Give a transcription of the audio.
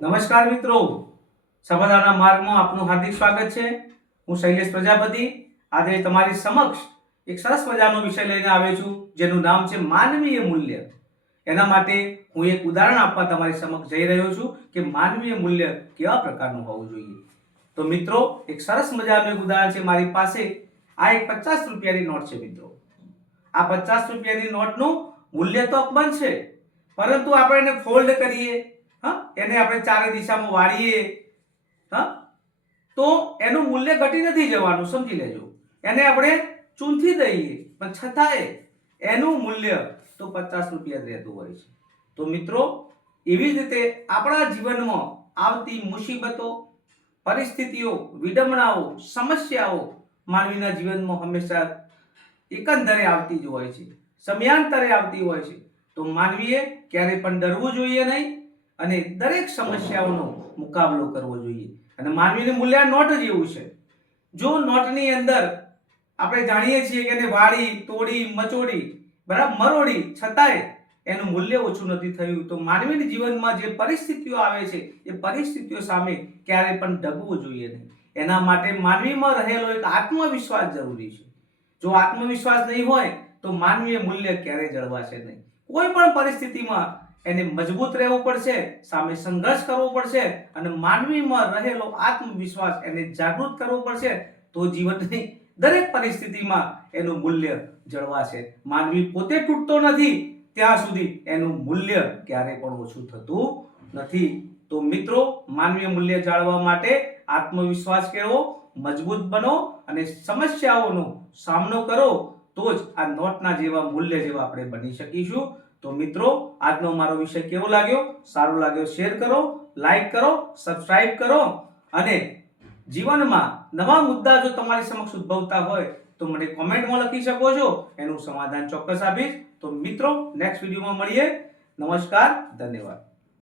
નમસ્કાર મિત્રો, સફળતાના માર્ગમાં આપનું હાર્દિક સ્વાગત છે। હું શૈલેષ પ્રજાપતિ આજે તમારી સમક્ષ એક સરસ મજાનો વિષય લઈને આવ્યો છું, જેનું નામ છે માનવીય મૂલ્ય। એના માટે હું એક ઉદાહરણ આપવા તમારી સમક્ષ જઈ રહ્યો છું કે માનવીય મૂલ્ય કેવા પ્રકારનું હોવું જોઈએ। તો મિત્રો, એક સરસ મજાનું એક ઉદાહરણ છે મારી પાસે। આ એક 50 રૂપિયાની નોટ છે મિત્રો। આ 50 રૂપિયાની નોટનું મૂલ્ય તો અકબંધ છે, પરંતુ આપણે એને ફોલ્ડ કરીએ, એને આપણે ચારે દિશામાં વાળીએ, તો એનું મૂલ્ય ઘટી નથી જવાનું, સમજી લેજો। એને આપણે ચૂંથી દઈએ પણ છતાંય એનું મૂલ્ય તો 50 રૂપિયા જ રહેતું હોય છે। તો મિત્રો, એવી જ રીતે આપણા જીવનમાં આવતી મુસીબતો, પરિસ્થિતિઓ, વિડંબણાઓ, સમસ્યાઓ માનવીના જીવનમાં હંમેશા એકંદરે આવતી જ હોય છે, સમયાંતરે આવતી હોય છે। તો માનવીએ ક્યારેય પણ ડરવું જોઈએ નહીં અને દરેક સમસ્યાઓનો મુકાબલો કરવો જોઈએ। અને માનવીનું મૂલ્ય નોટ જ એવું છે। જો નોટની અંદર આપણે જાણીએ છીએ કે એને વાળી, તોડી, મચોડી, બરાબર મરોડી, છતાંય એનું મૂલ્ય ઓછું નથી થયું, તો માનવીના જીવનમાં જે પરિસ્થિતિઓ આવે છે એ પરિસ્થિતિઓ સામે ક્યારેય પણ ડગવું જોઈએ નહીં। એના માટે માનવીમાં રહેલો એક આત્મવિશ્વાસ જરૂરી છે। જો આત્મવિશ્વાસ નહીં હોય તો માનવીય મૂલ્ય ક્યારેય જળવાશે નહીં। કોઈ પણ પરિસ્થિતિમાં એને મજબૂત રહેવું પડશે, સામે સંઘર્ષ કરવો પડશે અને માનવીમાં રહેલો આત્મવિશ્વાસ એને જાગૃત કરવો પડશે, તો જીવનની દરેક પરિસ્થિતિમાં એનું મૂલ્ય જળવાશે। માનવી પોતે તૂટતો નથી ત્યાં સુધી એનું મૂલ્ય ક્યારેય પણ ઓછું થતું નથી। તો મિત્રો, માનવીય મૂલ્ય જાળવવા માટે આત્મવિશ્વાસ કેળવો, મજબૂત બનો અને સમસ્યાઓનો સામનો કરો, તો જ આ નોટના જેવા મૂલ્ય જેવા આપણે બની શકીશું। તો મિત્રો, આજનો મારો વિષય કેવો લાગ્યો? સારો લાગ્યો શેર કરો, લાઈક કરો, સબસ્ક્રાઇબ કરો અને જીવનમાં નવા મુદ્દા જો તમારી સમક્ષ ઉદ્ભવતા હોય તો મને કોમેન્ટમાં લખી શકો છો, એનું સમાધાન ચોક્કસ આપીશ। તો મિત્રો, નેક્સ્ટ વિડીયોમાં મળીએ। નમસ્કાર, ધન્યવાદ।